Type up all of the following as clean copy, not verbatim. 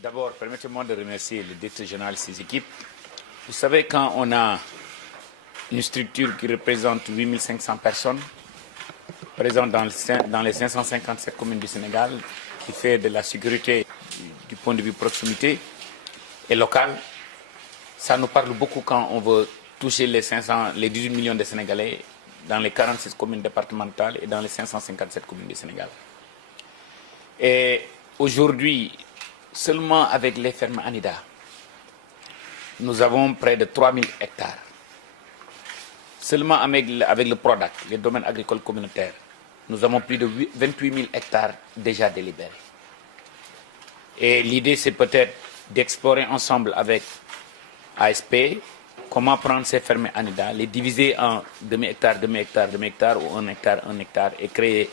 D'abord, permettez-moi de remercier le directeur général et ses équipes. Vous savez, quand on a une structure qui représente 8500 personnes, présente dans les 557 communes du Sénégal, qui fait de la sécurité du point de vue proximité et locale, ça nous parle beaucoup quand on veut toucher les 18 millions de Sénégalais dans les 46 communes départementales et dans les 557 communes du Sénégal. Et aujourd'hui, seulement avec les fermes Anida, nous avons près de 3000 hectares. Seulement avec le PRODAC, les domaines agricoles communautaires, nous avons plus de 28 000 hectares déjà délibérés. Et l'idée, c'est peut-être d'explorer ensemble avec ASP comment prendre ces fermes Anida, les diviser en demi-hectare, demi-hectare, demi-hectare ou un hectare, et créer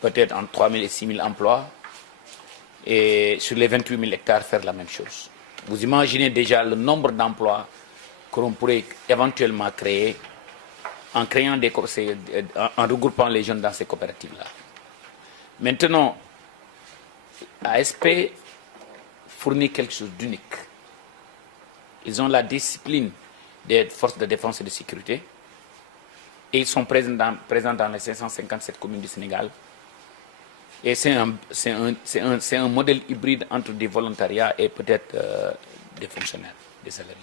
peut-être en 3 000 et 6 000 emplois. Et sur les 28 000 hectares, faire la même chose. Vous imaginez déjà le nombre d'emplois que l'on pourrait éventuellement créer en regroupant les jeunes dans ces coopératives-là. Maintenant, ASP fournit quelque chose d'unique. Ils ont la discipline des forces de défense et de sécurité et ils sont présents dans les 557 communes du Sénégal. Et c'est un modèle hybride entre des volontariats et peut-être des fonctionnaires, des salariés.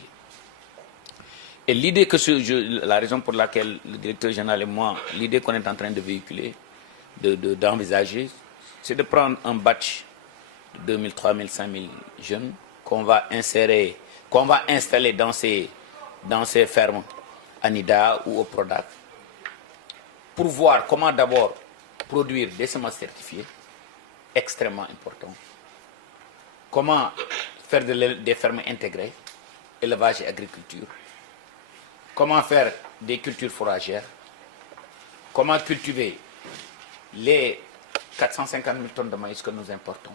Et l'idée la raison pour laquelle le directeur général et moi, l'idée qu'on est en train de véhiculer, d'envisager, c'est de prendre un batch de 2000, 3000, 5000 jeunes qu'on va installer dans ces fermes Anida ou au PRODAC pour voir comment d'abord produire des semences certifiées, extrêmement important. Comment faire des fermes intégrées, élevage et agriculture. Comment faire des cultures fourragères. Comment cultiver les 450 000 tonnes de maïs que nous importons,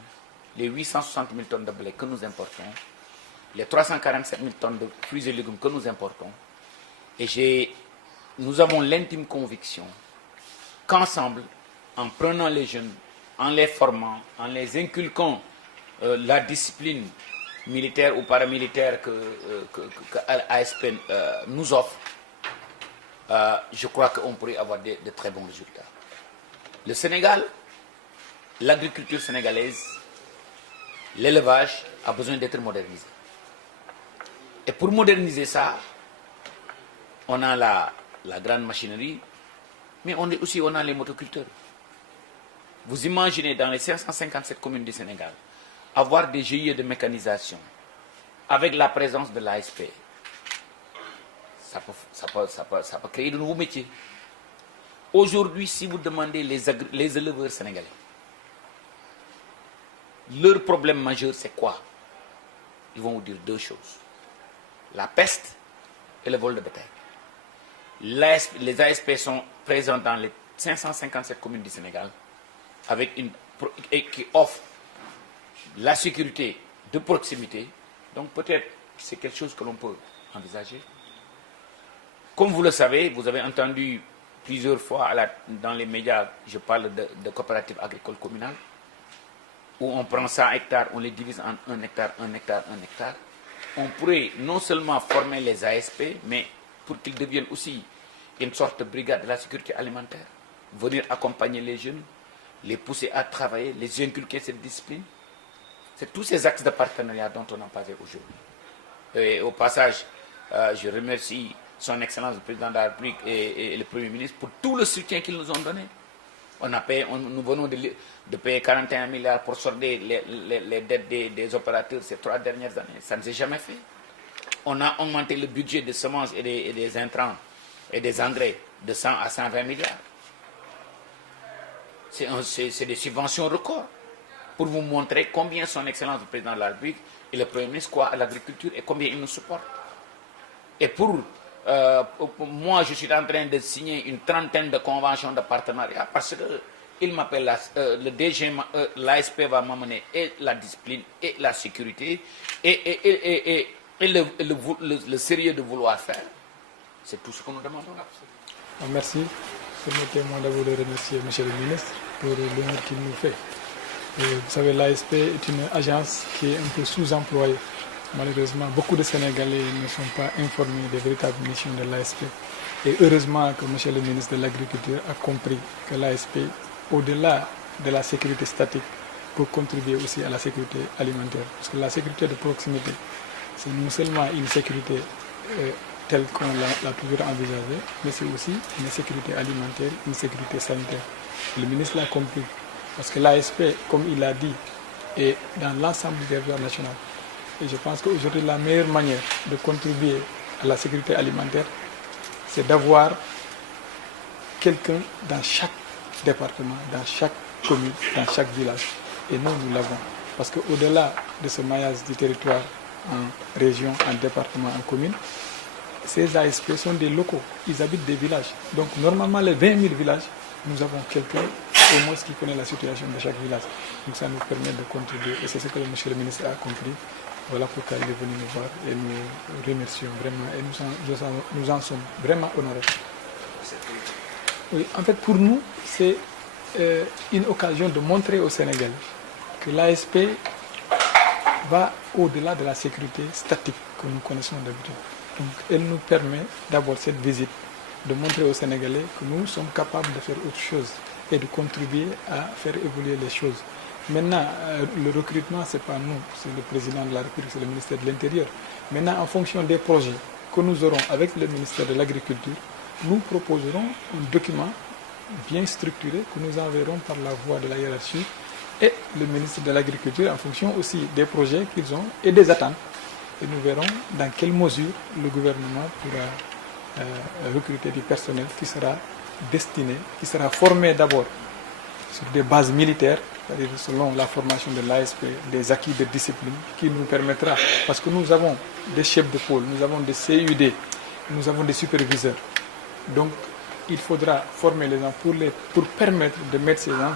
les 860 000 tonnes de blé que nous importons, les 347 000 tonnes de fruits et légumes que nous importons. Et nous avons l'intime conviction qu'ensemble, en prenant les jeunes, en les formant, en les inculquant la discipline militaire ou paramilitaire que ASP nous offre, je crois qu'on pourrait avoir de très bons résultats. Le Sénégal, l'agriculture sénégalaise, l'élevage a besoin d'être modernisé. Et pour moderniser ça, on a la grande machinerie, mais on a les motoculteurs. Vous imaginez dans les 557 communes du Sénégal, avoir des GIE de mécanisation avec la présence de l'ASP. Ça peut créer de nouveaux métiers. Aujourd'hui, si vous demandez les éleveurs sénégalais, leur problème majeur, c'est quoi? Ils vont vous dire deux choses. La peste et le vol de bétail. Les ASP sont présents dans les 557 communes du Sénégal qui offrent la sécurité de proximité. Donc peut-être c'est quelque chose que l'on peut envisager. Comme vous le savez, vous avez entendu plusieurs fois dans les médias, je parle de coopératives agricoles communales, où on prend 100 hectares, on les divise en 1 hectare, 1 hectare, 1 hectare. On pourrait non seulement former les ASP, mais pour qu'ils deviennent aussi une sorte de brigade de la sécurité alimentaire, venir accompagner les jeunes, les pousser à travailler, les inculquer cette discipline. C'est tous ces axes de partenariat dont on a parlé aujourd'hui. Et au passage, je remercie son Excellence le Président de la République et le Premier ministre pour tout le soutien qu'ils nous ont donné. Nous venons de payer 41 milliards pour solder les dettes des opérateurs ces 3 dernières années. Ça ne s'est jamais fait. On a augmenté le budget des semences et des intrants et des engrais de 100 à 120 milliards. C'est des subventions records pour vous montrer combien son Excellence le Président de la République et le Premier ministre croient à l'agriculture et combien ils nous supportent. Et pour moi, je suis en train de signer une trentaine de conventions de partenariat parce que il m'appelle le DG, l'ASP va m'amener et la discipline et la sécurité et le sérieux de vouloir faire. C'est tout ce que nous demandons. Merci. Permettez-moi de vous remercier, Monsieur le ministre, pour l'honneur qu'il nous fait Vous savez, l'ASP est une agence qui est un peu sous-employée. Malheureusement, beaucoup de Sénégalais ne sont pas informés des véritables missions de l'ASP. Et heureusement que M. le ministre de l'Agriculture a compris que l'ASP, au-delà de la sécurité statique, peut contribuer aussi à la sécurité alimentaire. Parce que la sécurité de proximité, c'est non seulement une sécurité telle qu'on l'a toujours envisagée, mais c'est aussi une sécurité alimentaire, une sécurité sanitaire. Le ministre l'a compris. Parce que l'ASP, comme il l'a dit, est dans l'ensemble du territoire national. Et je pense qu'aujourd'hui, la meilleure manière de contribuer à la sécurité alimentaire, c'est d'avoir quelqu'un dans chaque département, dans chaque commune, dans chaque village. Et nous l'avons. Parce qu'au-delà de ce maillage du territoire en région, en département, en commune, ces ASP sont des locaux. Ils habitent des villages. Donc normalement, les 20 000 villages, nous avons quelqu'un au moins qui connaît la situation de chaque village. Donc ça nous permet de contribuer. Et c'est ce que M. le ministre a compris. Voilà pourquoi il est venu nous voir et nous remercions vraiment. Et nous en sommes vraiment honorés. Oui, en fait, pour nous, c'est une occasion de montrer au Sénégal que l'ASP va au-delà de la sécurité statique que nous connaissons d'habitude. Donc, elle nous permet d'abord cette visite, de montrer aux Sénégalais que nous sommes capables de faire autre chose et de contribuer à faire évoluer les choses. Maintenant, le recrutement, ce n'est pas nous, c'est le président de la République, c'est le ministère de l'Intérieur. Maintenant, en fonction des projets que nous aurons avec le ministère de l'Agriculture, nous proposerons un document bien structuré que nous enverrons par la voie de la hiérarchie et le ministre de l'Agriculture en fonction aussi des projets qu'ils ont et des attentes. Et nous verrons dans quelle mesure le gouvernement pourra recruter du personnel qui sera destiné, qui sera formé d'abord sur des bases militaires, c'est-à-dire selon la formation de l'ASP, des acquis de discipline, qui nous permettra, parce que nous avons des chefs de pôle, nous avons des CUD, nous avons des superviseurs. Donc, il faudra former les gens pour permettre de mettre ces gens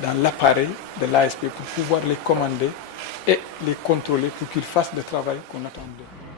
dans l'appareil de l'ASP, pour pouvoir les commander et les contrôler pour qu'ils fassent le travail qu'on attend d'eux.